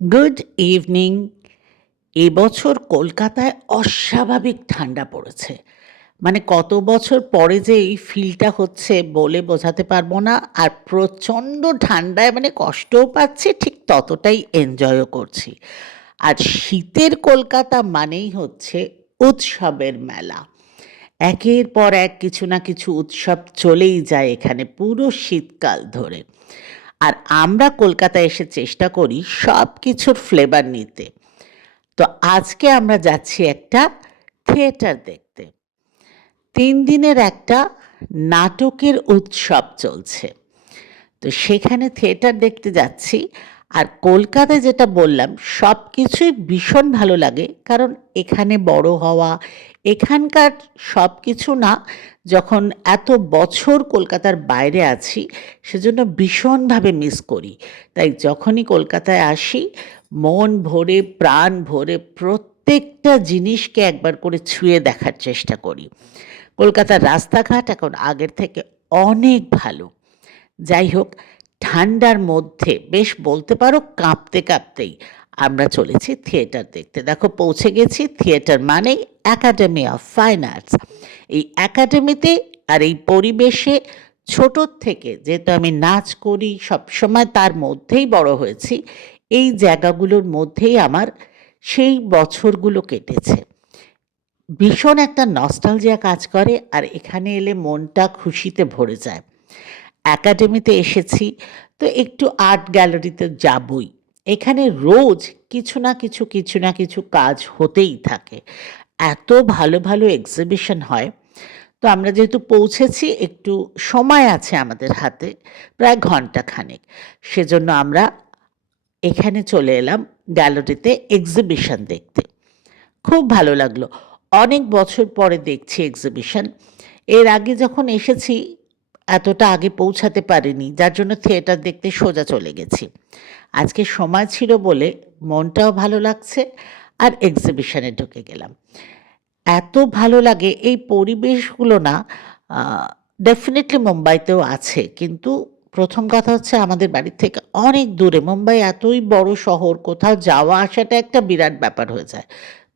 Good evening. এবছর কলকাতায় অস্বাভাবিক ঠান্ডা পড়েছে। মানে কত বছর পরে যে এই ফিলটা হচ্ছে বলে বোঝাতে পারবো না। আর প্রচণ্ড ঠান্ডায় মানে কষ্টও পাচ্ছি, ঠিক ততটাই এনজয়ও করছি। আর শীতের কলকাতা মানেই হচ্ছে উৎসবের মেলা। একের পর এক কিছু না কিছু উৎসব চলেই যায় এখানে পুরো শীতকাল ধরে। আর আমরা কলকাতায় এসে চেষ্টা করি সব কিছুর ফ্লেভার নিতে। তো আজকে আমরা যাচ্ছি একটা থিয়েটার দেখতে। ৩ দিনের একটা নাটকের উৎসব চলছে। তো সেখানে থিয়েটার দেখতে যাচ্ছি। আর কলকাতায় যেটা বললাম সব কিছুই ভীষণ ভালো লাগে, কারণ এখানে বড় হওয়া, এখানকার সব কিছু না, যখন এত বছর কলকাতার বাইরে আছি সেজন্য ভীষণভাবে মিস করি। তাই যখনই কলকাতায় আসি মন ভরে প্রাণ ভরে প্রত্যেকটা জিনিসকে একবার করে ছুঁয়ে দেখার চেষ্টা করি। কলকাতার রাস্তাঘাট এখন আগের থেকে অনেক ভালো। যাই হোক, ঠান্ডার মধ্যে বেশ বলতে পারো কাঁপতে কাঁপতেই আমরা চলেছি থিয়েটার দেখতে। দেখো পৌঁছে গেছি। থিয়েটার মানেই একাডেমি অফ ফাইন আর্টস। এই একাডেমিতে আর এই পরিবেশে ছোটোর থেকে, যেহেতু আমি নাচ করি সবসময় তার মধ্যেই বড় হয়েছি, এই জায়গাগুলোর মধ্যেই আমার সেই বছরগুলো কেটেছে। ভীষণ একটা নস্টালজিয়া কাজ করে, আর এখানে এলে মনটা খুশিতে ভরে যায়। একাডেমিতে এসেছি তো একটু আর্ট গ্যালারিতে যাবই। এখানে রোজ কিছু না কিছু কাজ হতেই থাকে। এত ভালো ভালো এক্সিবিশন হয়। তো আমরা যেহেতু পৌঁছেছি, একটু সময় আছে আমাদের হাতে, প্রায় ঘন্টাখানেক। সেজন্য আমরা এখানে চলে এলাম গ্যালারিতে এক্সিবিশন দেখতে। খুব ভালো লাগলো। অনেক বছর পরে দেখছি এক্সিবিশন। এর আগে যখন এসেছি এতটা আগে পৌঁছাতে পারিনি, যার জন্য থিয়েটার দেখতে সোজা চলে গেছি। আজকে সময় ছিল বলে মনটাও ভালো লাগছে, আর এক্সিবিশনে ঢুকে গেলাম। এত ভালো লাগে এই পরিবেশগুলো না। ডেফিনেটলি মুম্বাইতেও আছে, কিন্তু প্রথম কথা হচ্ছে আমাদের বাড়ির থেকে অনেক দূরে। মুম্বাই এতই বড় শহর, কোথাও যাওয়া আসাটা একটা বিরাট ব্যাপার হয়ে যায়।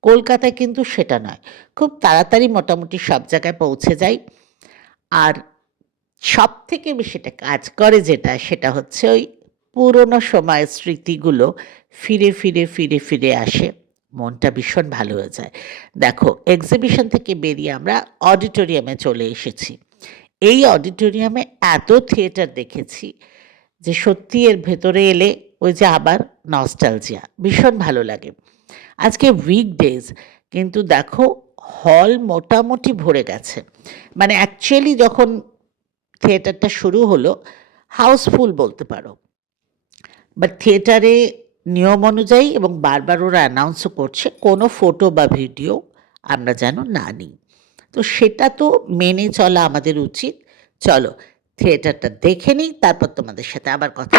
কলকাতায় কিন্তু সেটা নয়, খুব তাড়াতাড়ি মোটামুটি সব জায়গায় পৌঁছে যাই। আর সব থেকে বেশি এটা কাজ করে যেটা, সেটা হচ্ছে ওই পুরনো সময়ের স্মৃতিগুলো ফিরে ফিরে আসে। মনটা ভীষণ ভালো হয়ে যায়। দেখো, এক্সিবিশন থেকে বেরিয়ে আমরা অডিটোরিয়ামে চলে এসেছি। এই অডিটোরিয়ামে এত থিয়েটার দেখেছি যে সত্যি এর ভেতরে এলে ওই যে আবার নস্টালজিয়া ভীষণ ভালো লাগে। আজকে উইকডেজ, কিন্তু দেখো হল মোটামুটি ভরে গেছে। মানে অ্যাকচুয়ালি যখন থিয়েটারটা শুরু হলো হাউসফুল বলতে পারো, বাট থিয়েটারে নিয়ম অনুযায়ী এবং বারবার ওরা অ্যানাউন্সও করছে কোনো ফটো বা ভিডিও আমরা যেন না নিই। তো সেটা তো মেনে চলা আমাদের উচিত। চলো থিয়েটারটা দেখে নিই, তারপর তোমাদের সাথে আবার কথা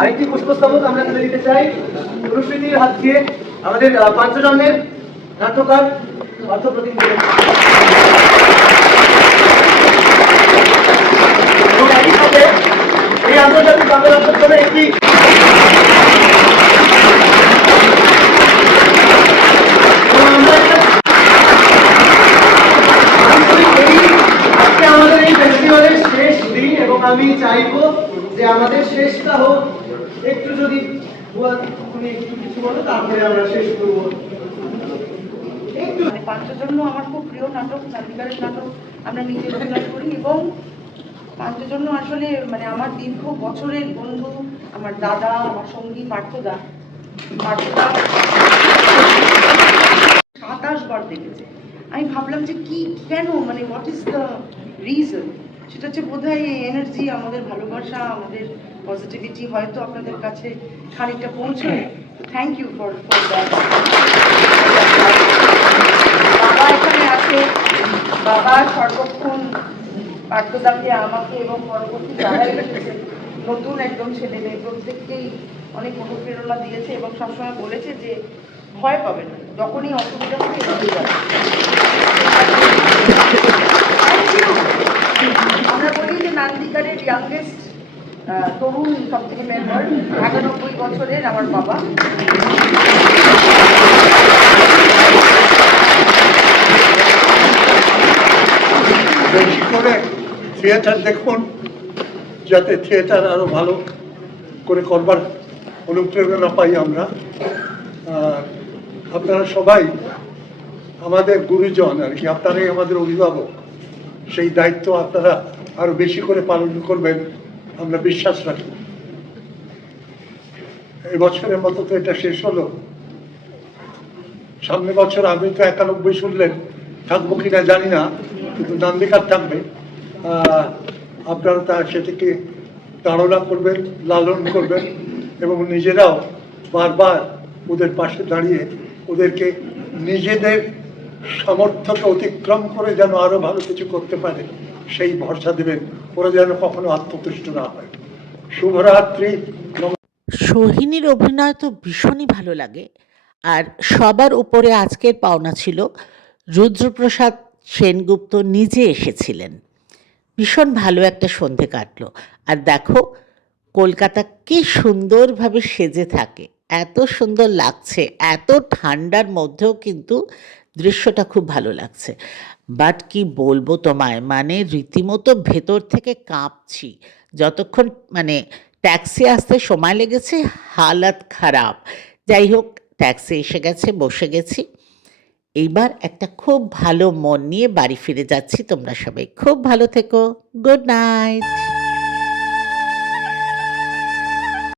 আরেকটি পুষ্পস্তবক আমরা তুলে দিতে চাই প্রকৃতির হাত দিয়ে আমাদের পাঞ্চজন্যের নাট্যকার অর্থপ্রতিম এই আন্তর্জাতিক বাংলা নাট্যোৎসবে একটি আমাদের এই ফেস্টিভ্যালের শেষ দিন, এবং আমি চাইবো যে আমাদের শেষটা হোক একটু, যদি তুমি একটু কিছু বলো তারপরে আমরা শেষ করবো। পাঞ্চজন্য আমার খুব প্রিয় নাটক, চান্দিগারের নাটক আমরা নিজে অভিনয় করি, এবং পাঞ্চজন্য আসলে মানে আমার দীর্ঘ বছরের বন্ধু, আমার দাদা, আমার সঙ্গী পার্থদা 27 বার দেখেছে। আমি ভাবলাম যে কি কেন, মানে হোয়াট ইজ দ্য রিজন। সেটা হচ্ছে বোধহয় এনার্জি, আমাদের ভালোবাসা, আমাদের পজিটিভিটি হয়তো আপনাদের কাছে খানিকটা পৌঁছয়। Thank you for that. বাবা এখানে আছে, বাবা সর্বক্ষণ পার্থদাকে, আমাকে এবং পরবর্তী যারা এসেছে নতুন একদম ছেলে মেয়ে প্রত্যেককেই অনেক অনুপ্রেরণা দিয়েছে, এবং সবসময় বলেছে যে ভয় পাবে না, যখনই অসুবিধা হবে এগিয়ে যাবে। Thank you. নান্দিকারের ইয়াংগেস্ট তরুণ সব থেকে মেম্বার, ৯৮ বছরের আমার বাবা। বেশি করে থিয়েটার দেখুন, যাতে থিয়েটার আরো ভালো করে করবার অনুপ্রেরণা পাই আমরা। আপনারা সবাই আমাদের গুরুজন আর কি, আপনারাই আমাদের অভিভাবক। সেই দায়িত্ব আপনারা আরো বেশি করে পালন করবেন আমরা বিশ্বাস রাখি। এই বছরের মতো তো এটা শেষ হলো, সামনে বছর আমি তো ৯১ শুনলেন, থাকবো কিনা জানি না, কিন্তু নান্দিকার থাকবে। আপনারা তা সেটিকে তাড়না করবেন, লালন করবেন এবং নিজেরাও বারবার ওদের পাশে দাঁড়িয়ে ওদেরকে নিজেদের সামর্থ্যকে অতিক্রম করে যেন আরো ভালো কিছু করতে পারে সেই ভরসা দেবেন, ওরা যেন কখনো আত্মতুষ্ট না হয়। শুভরাত্রি। সোহিনীর অভিনয় তো ভীষণই ভালো লাগে। আর সবার উপরে আজকের পাওনা ছিল রুদ্রপ্রসাদ সেনগুপ্ত নিজে এসেছিলেন। ভীষণ ভালো একটা সন্ধে কাটলো। আর দেখো কলকাতা কি সুন্দরভাবে সেজে থাকে, এত সুন্দর লাগছে, এত ঠান্ডার মধ্যেও কিন্তু দৃশ্যটা খুব ভালো লাগছে। বাট কি বলবো তোমায়, মানে রীতিমতো ভেতর থেকে কাঁপছি। যতক্ষণ মানে ট্যাক্সি আসতে সময় লেগেছে, হালাত খারাপ। যাই হোক, ট্যাক্সি এসে গেছে, বসে গেছি। এইবার একটা খুব ভালো মন নিয়ে বাড়ি ফিরে যাচ্ছি। তোমরা সবাই খুব ভালো থেকো। Good night.